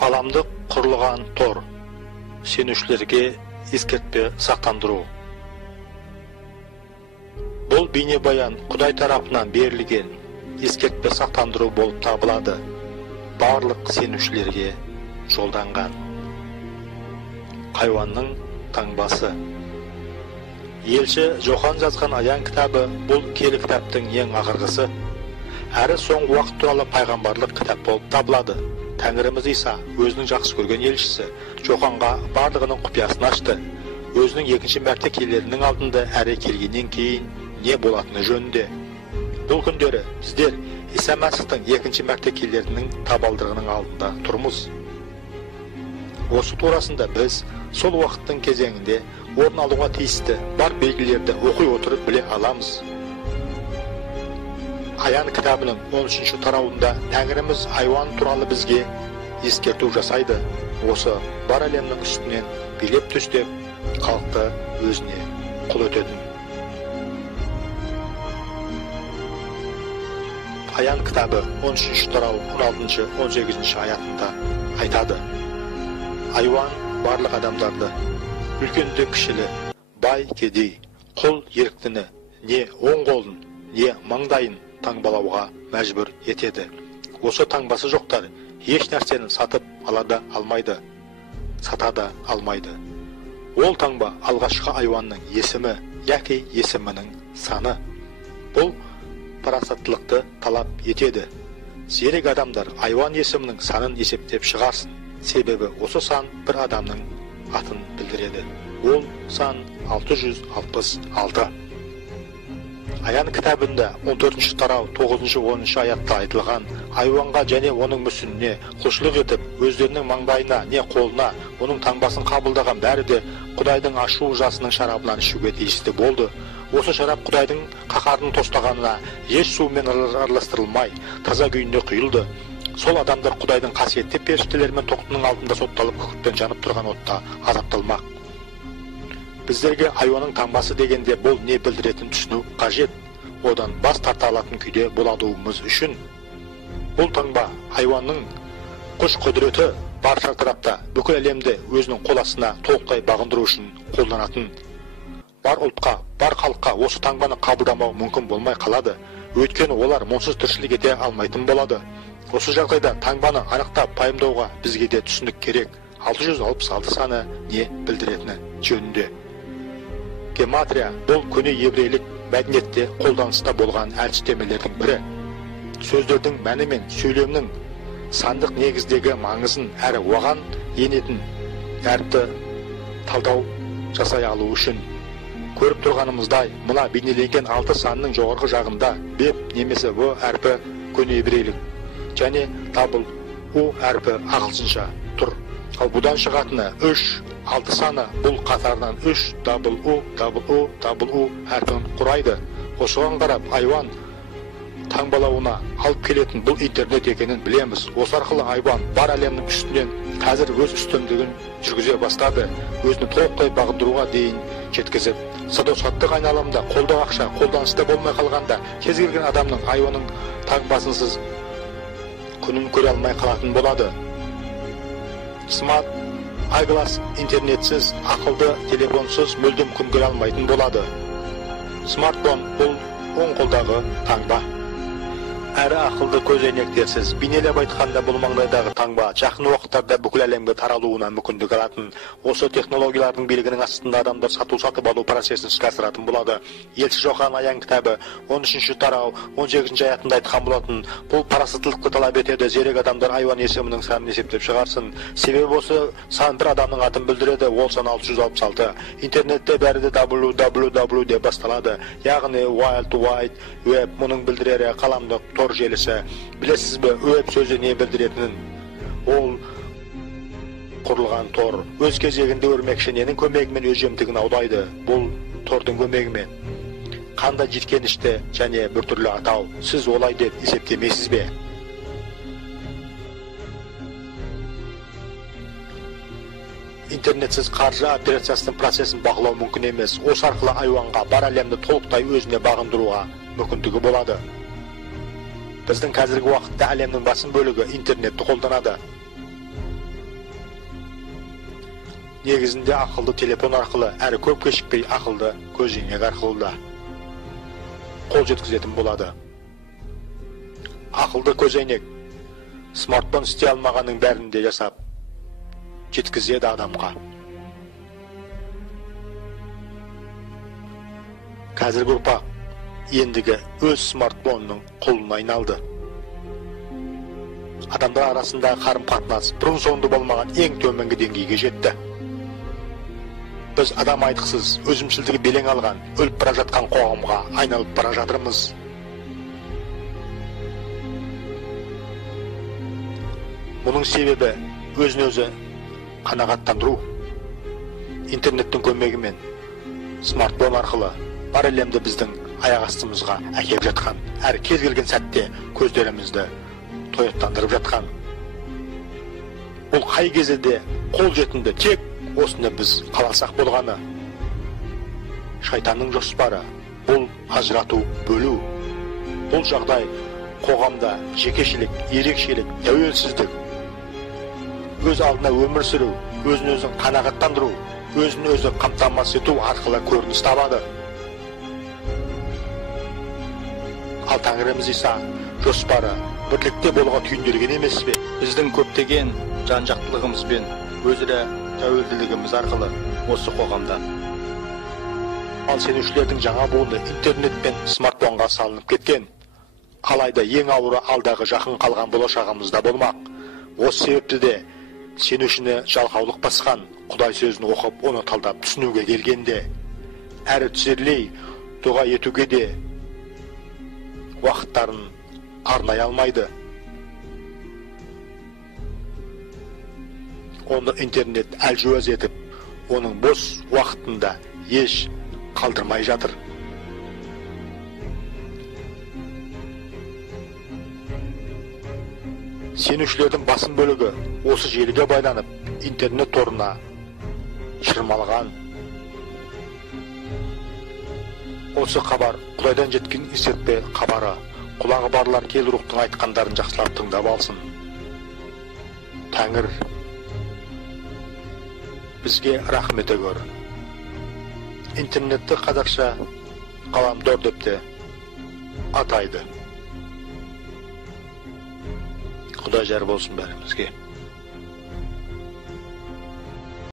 Ғаламдық құрылған тор, сенушілерге ескертпе сақтандыру. Бұл бейнебаян Құдай тарапынан берілген ескертпе сақтандыру болып табылады. Барлық сенушілерге жолданған. Хайуанның таңбасы. Елші Жохан жазған Аян кітабы бұл келі кітаптың ең ақырғысы, әрі соңғы уақыт туралы пайғамбарлық кітап болып табылады. Тәңіріміз Иса өзінің жақсы көрген елшісі Жоханға барлығының құпиясын ашты. Өзінің екінші мәрте келерінің алдында әрі келгеннен кейін не болатыны жөнінде. Бұл күндері біздер Иса Мәсіхтің екінші мәрте келерінің табалдырығының алдында тұрмыз. Осы турасында біз сол уақыттың кезеңінде орын алуға тиісті бар белгілерді оқи отырып біле аламыз. Аян кітабының 13-ші тарауында Тәңіріміз хайуан туралы бізге ескерту жасайды. Осы бар әлемнің үстінен билеп төстеп, халықты өзіне құл ететін. Аян кітабы 13-ші тарау 16-18-ші аятында айтады. Хайуан барлық адамдарды, үлкенді кішілі, бай кедей, құл еріктіні, не оң қолын, не маңдайын таңбалауға мәжбүр етеді. Осы таңбасы жоқтар еш нәрсені сатып алада алмайды, сатада алмайды. Ол таңба алғашқы хайуанның есімі, яки есімінің саны. Бұл парасаттылықты талап етеді. Зерек адамдар хайуан есімінің санын есептеп шығарсын. Себебі осы сан бір адамның атын білдіреді. Ол сан 666. Аян кітабында 14-ші тарау 9-10 аятта айтылған хайуанға және оның мүсініне құлшылық етіп, өздерінің маңдайына не қолына оның таңбасын қабылдаған бәрі де Құдайдың ашу жасының шарабынан ішуге тиісті болды. Осы шарап Құдайдың қаһарының тостағанына еш сумен араластырылмай, таза күйінде құйылды. Сол адамдар Құдайдың қасиетті періштелерімен тоқтының алдында сотталып күкірттен жанып тұрған отта азапталмақ. Біздерге хайуанның таңбасы дегенде бұл не білдіретінін түсіну қажет. Одан бас тарта алатын күйде боладуымыз үшін. Бұл таңба хайуанның күш құдіреті бар шартарапта бүкіл әлемде өзінің қол астына толықтай бағындыру үшін қолданатын. Бар ұлтқа, бар халыққа осы таңбаны қабылдамау мүмкін болмай қалады. Өйткені олар мұнсыз тіршілік ете алмайтын болады. Осы жағдайда таңбаны анықтап пайымдауға бізге де түсінік керек. 666 саны не білдіретіні жөнінде. Гематрия бұл көне еврейлік мәдениетте қолданыста болған әдістемелердің бірі. Сөздердің мәні мен сөйлемнің сандық негіздегі маңызын әрі оған енетін әріпті талдау жасай алу үшін. Көріп тұрғанымыздай, мұна бейнеленген 6 санның жоғарғы жағында беп немесе в әрпі көне еврейлік және дабл у әрпі ағылшынша тұр. Ал бұдан шығатыны 3-6 саны бұл қатарынан 3 дабл у әрпін құрайды. Осыған қарап хайуан таңбалауына алып келетін бұл интернет екенін білеміз. Осы арқылы хайуан бар әлемнің үстінен қазір өз үстемдігін жүргізе бастады. Өзін толықтай бағындыруға дейін жеткізіп, сауда-саттық айналымында қолда ақша қолданыста болмай қалғанда кез келген адамның хайуанның таңбасынсыз күнін көре алмай қалатын болады. Смарт айглас интернетсіз, ақылды телефонсыз мүлдем күн көре алмайтын болады. Смартфон бұл оң қолдағы таңба. Әрі ақылды көзәйнектерсіз, бейнелеп айтқанда бұл маңдайдағы таңба жақын уақыттарда бүкіл әлемге таралуына мүмкіндік алатын. Осы технологиялардың белгінің астында адамдар сатып алу процесін іске асыратын болады. Елші Жохан Аян кітабы 13-ші тарау 18-ші аятында айтқан болатын. Бұл парасаттылықты талап етеді. Зерек адамдар хайуан есімінің санын есептеп шығарсын. Себебі осы сан бір адамның атын білдіреді. Ол сан 666. Интернетте бәрі де www деп басталады. Яғни Wild Wide Web мұның білдірері қаламдық тор желісі. Білесіз бе, веб сөзі не білдіретінін? Ол құрылған тор. Өз кезегінде өрмекшіненің көмегімен өз жемтігін аудайды. Бұл тордың көмегімен. Қандай жиіркенішті және біртүрлі атау. Сіз олай деп есептемейсіз бе? Интернетсіз қаржы операциясының процесін бақылау мүмкін емес. Осы арқылы хайуанға бар әлемді толықтай өзіне бағындыруға мүмкіндігі болады. Біздің қазіргі уақытта әлемнің басым бөлігі интернетті қолданады. негізінде ақылды телефон арқылы әрі көп кешікпей ақылды көзжеңек арқылы да қол жеткізетін болады. Ақылды көзжеңек смартфон істей алмағанның бәрін де жасап жеткізеді адамға. Қазіргі ұрпақ ендігі өз смартфонының құлына айналды. Адамдар арасындағы қарым-қатынас бұрын-соңды болмаған ең төменгі деңгейге жетті. Біз адам айтқысыз, өзімшілдігі белең алған, өліп бара жатқан қоғамға айналып бара жатырмыз. Мұның себебі өзін-өзі қанағаттандыру. Интернеттің көмегімен, смартфон арқылы бар әлемді біздің аяқ астымызға әкеліп жатқан, әр кез келген сәтте көздерімізді тояттандырып жатқан. Бұл қай кезде де қол жетімді, тек осыны біз қаласақ болғаны. Шайтанның жоспары бұл ажырату, бөлу. Бұл жағдай қоғамда жекешелік, ерекшелік, тәуелсіздік, өз алдына өмір сүру, өзін-өзін қанағаттандыру, өзін-өзі қамтамасыз ету арқылы көрініс табады. Ал Тәңіріміз Иса жоспары бірлікте болуға түйінделген емес пе? Біздің көптеген жан-жақтылығымызбен өзара тәуелділігіміз арқылы осы қоғамда. Ал сенушілердің жаңа буыны интернет пен смартфонға салынып кеткен. Алайда ең ауыры алдағы жақын қалған болашағымызда болмақ. Осы себепті де сенушіні жалқаулық басқан, Құдай сөзін оқып, оны талдап түсінуге келгенде, әрі түсерлей дұға етуге де уақыттарын арнай алмайды. Оны интернет әлжуаз етіп, оның бос уақытында еш қалдырмай жатыр. Сенушілердің басым бөлігі осы желіге байланып, интернет торына шырмалған. Осы хабар Құдайдан жеткен есеппе хабары. Құлағы барлар кел рухтың айтқандарын жақсылап тыңдап алсын. Тәңір бізге рахмет гөр. Интернетті қазақша ғаламтор деп те атайды. Құдай жар болсын бәрімізге.